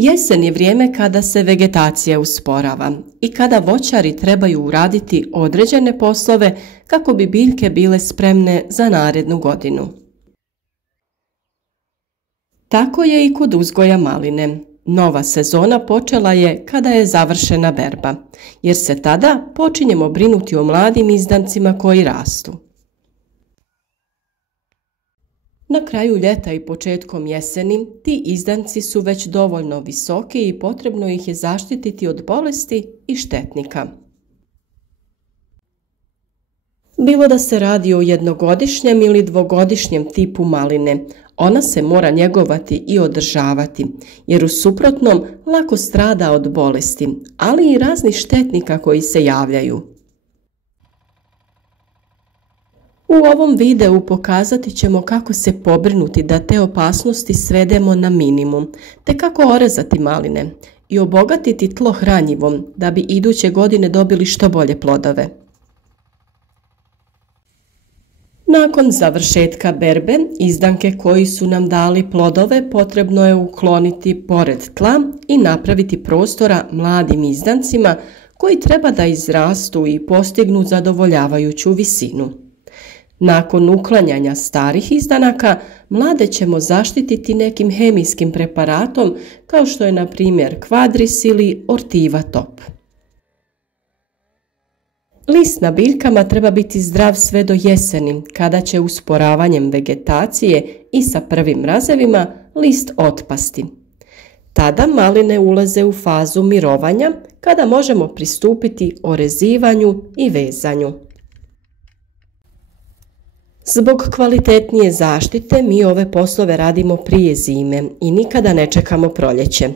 Jesen je vrijeme kada se vegetacija usporava i kada voćari trebaju uraditi određene poslove kako bi biljke bile spremne za narednu godinu. Tako je i kod uzgoja maline. Nova sezona počela je kada je završena berba, jer se tada počinjemo brinuti o mladim izdancima koji rastu. Na kraju ljeta i početkom jeseni ti izdanci su već dovoljno visoki i potrebno ih je zaštititi od bolesti i štetnika. Bilo da se radi o jednogodišnjem ili dvogodišnjem tipu maline, ona se mora njegovati i održavati, jer u suprotnom lako strada od bolesti, ali i raznih štetnika koji se javljaju. U ovom videu pokazati ćemo kako se pobrinuti da te opasnosti svedemo na minimum, te kako orezati maline i obogatiti tlo hranjivom da bi iduće godine dobili što bolje plodove. Nakon završetka berbe, izdanke koji su nam dali plodove potrebno je ukloniti pored tla i napraviti prostora mladim izdancima koji treba da izrastu i postignu zadovoljavajuću visinu. Nakon uklanjanja starih izdanaka, mlade ćemo zaštititi nekim hemijskim preparatom kao što je na primjer kvadris ili ortiva top. List na biljkama treba biti zdrav sve do jeseni, kada će usporavanjem vegetacije i sa prvim mrazevima list otpasti. Tada maline ulaze u fazu mirovanja, kada možemo pristupiti orezivanju i vezanju. Zbog kvalitetnije zaštite mi ove poslove radimo prije zime i nikada ne čekamo proljeće.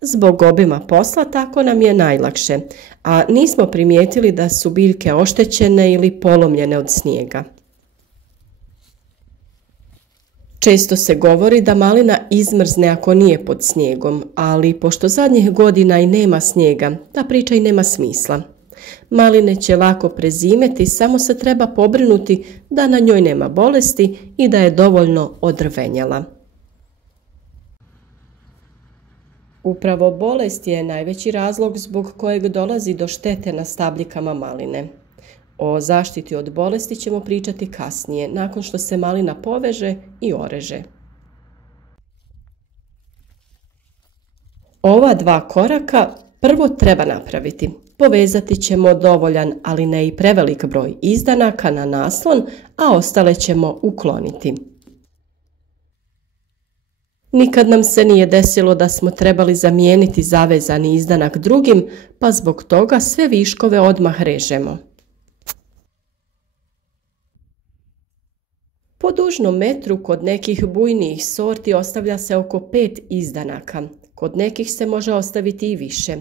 Zbog obima posla tako nam je najlakše, a nismo primijetili da su biljke oštećene ili polomljene od snijega. Često se govori da malina izmrzne ako nije pod snijegom, ali pošto zadnjih godina i nema snijega, ta priča i nema smisla. Maline će lako prezimeti, samo se treba pobrinuti da na njoj nema bolesti i da je dovoljno odrvenjala. Upravo bolest je najveći razlog zbog kojeg dolazi do štete na stabljikama maline. O zaštiti od bolesti ćemo pričati kasnije, nakon što se malina poveže i oreže. Ova dva koraka prvo treba napraviti. Povezati ćemo dovoljan, ali ne i prevelik broj izdanaka na naslon, a ostale ćemo ukloniti. Nikad nam se nije desilo da smo trebali zamijeniti zavezani izdanak drugim, pa zbog toga sve viškove odmah režemo. Po dužnom metru kod nekih bujnijih sorti ostavlja se oko 5 izdanaka, kod nekih se može ostaviti i više.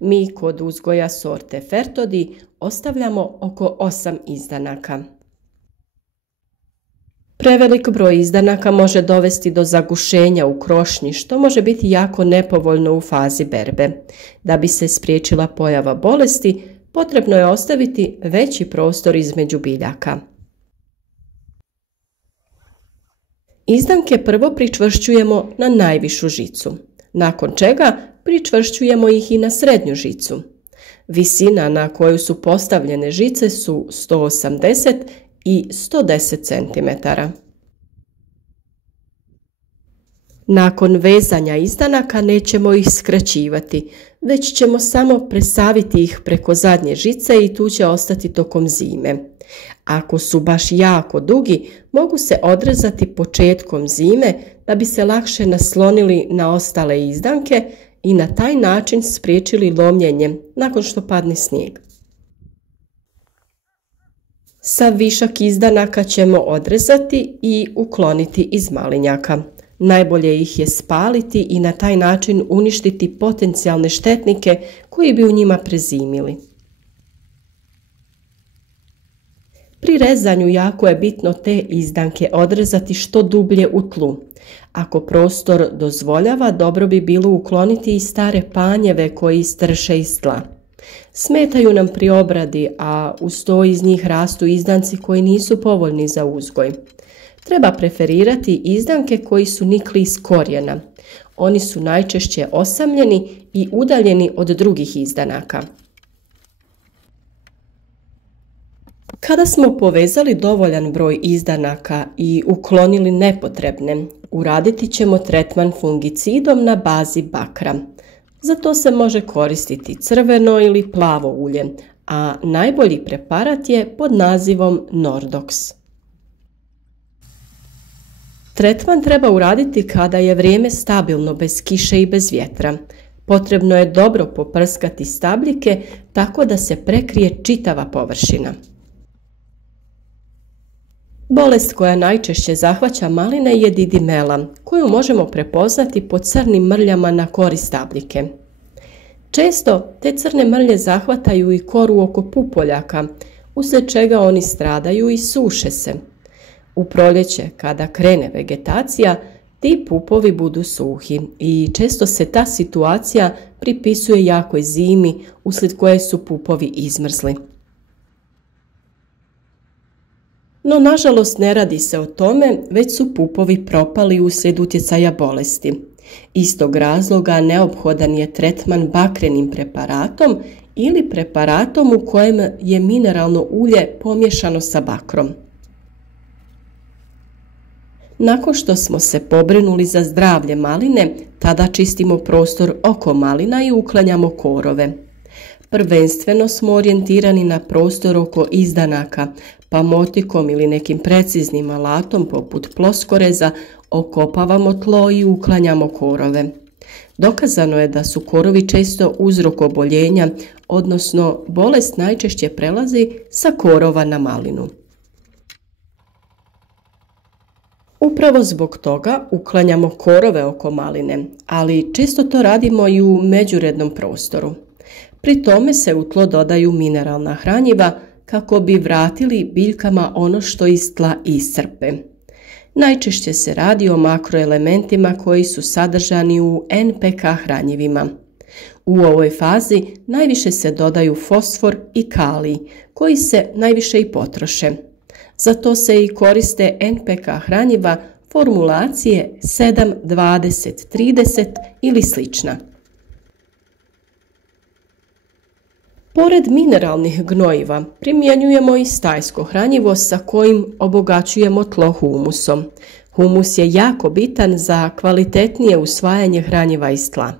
Mi kod uzgoja sorte Fertodi ostavljamo oko 8 izdanaka. Prevelik broj izdanaka može dovesti do zagušenja u krošnji, što može biti jako nepovoljno u fazi berbe. Da bi se spriječila pojava bolesti, potrebno je ostaviti veći prostor između biljaka. Izdanke prvo pričvršćujemo na najvišu žicu, nakon čega pričvršćujemo ih i na srednju žicu. Visina na koju su postavljene žice su 180 i 110 cm. Nakon vezanja izdanaka nećemo ih skraćivati, već ćemo samo presaviti ih preko zadnje žice i tu će ostati tokom zime. Ako su baš jako dugi, mogu se odrezati početkom zime da bi se lakše naslonili na ostale izdanke i na taj način spriječili lomljenje nakon što padne snijeg. Sav višak izdanaka ćemo odrezati i ukloniti iz malinjaka. Najbolje ih je spaliti i na taj način uništiti potencijalne štetnike koji bi u njima prezimili. Pri rezanju jako je bitno te izdanke odrezati što dublje u tlu. Ako prostor dozvoljava, dobro bi bilo ukloniti i stare panjeve koji strše iz tla. Smetaju nam pri obradi, a uz to iz njih rastu izdanci koji nisu povoljni za uzgoj. Treba preferirati izdanke koji su nikli iz korijena. Oni su najčešće osamljeni i udaljeni od drugih izdanaka. Kada smo povezali dovoljan broj izdanaka i uklonili nepotrebne, uraditi ćemo tretman fungicidom na bazi bakra. Za to se može koristiti crveno ili plavo ulje, a najbolji preparat je pod nazivom Nordox. Tretman treba uraditi kada je vrijeme stabilno, bez kiše i bez vjetra. Potrebno je dobro poprskati stabljike tako da se prekrije čitava površina. Bolest koja najčešće zahvaća maline je didimela, koju možemo prepoznati po crnim mrljama na kori stabljike. Često te crne mrlje zahvataju i koru oko pupoljaka, uslijed čega oni stradaju i suše se. U proljeće, kada krene vegetacija, ti pupovi budu suhi i često se ta situacija pripisuje jakoj zimi, uslijed koje su pupovi izmrzli. No, nažalost, ne radi se o tome, već su pupovi propali uslijed utjecaja bolesti. Istog razloga neophodan je tretman bakrenim preparatom ili preparatom u kojem je mineralno ulje pomiješano sa bakrom. Nakon što smo se pobrinuli za zdravlje maline, tada čistimo prostor oko malina i uklanjamo korove. Prvenstveno smo orijentirani na prostor oko izdanaka, pa motikom ili nekim preciznim alatom poput ploskoreza okopavamo tlo i uklanjamo korove. Dokazano je da su korovi često uzrok oboljenja, odnosno bolest najčešće prelazi sa korova na malinu. Upravo zbog toga uklanjamo korove oko maline, ali često to radimo i u međurednom prostoru. Pri tome se u tlo dodaju mineralna hranjiva kako bi vratili biljkama ono što iz tla iscrpe. Najčešće se radi o makroelementima koji su sadržani u NPK hranjivima. U ovoj fazi najviše se dodaju fosfor i kalij, koji se najviše i potroše. Zato se i koriste NPK hranjiva formulacije 7, 20, 30 ili slična. Pored mineralnih gnojiva primjenjujemo i stajsko hranjivo sa kojim obogaćujemo tlo humusom. Humus je jako bitan za kvalitetnije usvajanje hranjiva iz tla.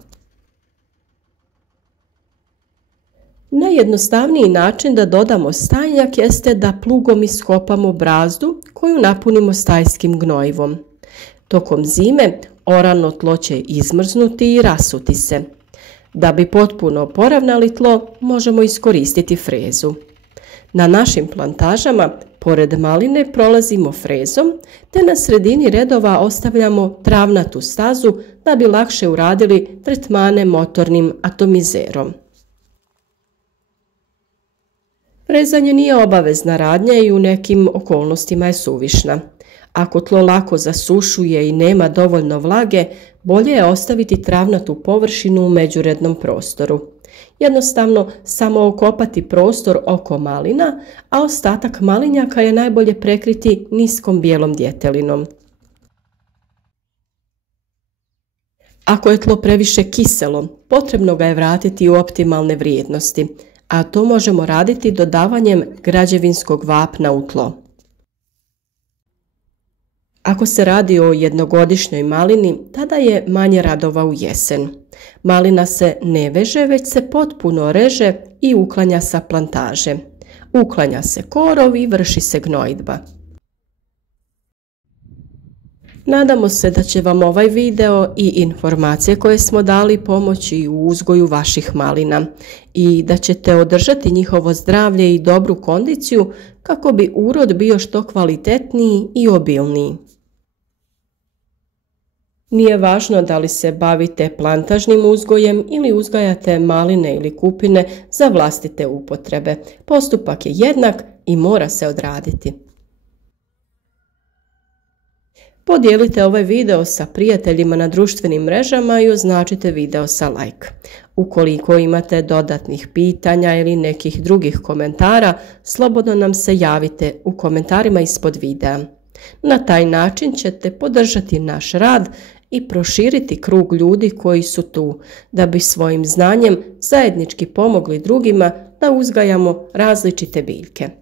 Najjednostavniji način da dodamo stajnjak jeste da plugom iskopamo brazdu koju napunimo stajskim gnojivom. Tokom zime orano tlo će izmrznuti i rasuti se. Da bi potpuno poravnali tlo, možemo iskoristiti frezu. Na našim plantažama, pored maline, prolazimo frezom, te na sredini redova ostavljamo travnatu stazu da bi lakše uradili tretmane motornim atomizerom. Frezanje nije obavezna radnja i u nekim okolnostima je suvišna. Ako tlo lako zasušuje i nema dovoljno vlage, bolje je ostaviti travnatu površinu u međurednom prostoru. Jednostavno samo okopati prostor oko malina, a ostatak malinjaka je najbolje prekriti niskom bijelom djetelinom. Ako je tlo previše kiselo, potrebno ga je vratiti u optimalne vrijednosti, a to možemo raditi dodavanjem građevinskog vapna u tlo. Ako se radi o jednogodišnjoj malini, tada je manje radova u jesen. Malina se ne veže, već se potpuno reže i uklanja sa plantaže. Uklanja se korov i vrši se gnojidba. Nadamo se da će vam ovaj video i informacije koje smo dali pomoći u uzgoju vaših malina i da ćete održati njihovo zdravlje i dobru kondiciju kako bi urod bio što kvalitetniji i obilniji. Nije važno da li se bavite plantažnim uzgojem ili uzgajate maline ili kupine za vlastite upotrebe. Postupak je jednak i mora se odraditi. Podijelite ovaj video sa prijateljima na društvenim mrežama i označite video sa like. Ukoliko imate dodatnih pitanja ili nekih drugih komentara, slobodno nam se javite u komentarima ispod videa. Na taj način ćete podržati naš rad i proširiti krug ljudi koji su tu, da bi svojim znanjem zajednički pomogli drugima da uzgajamo različite biljke.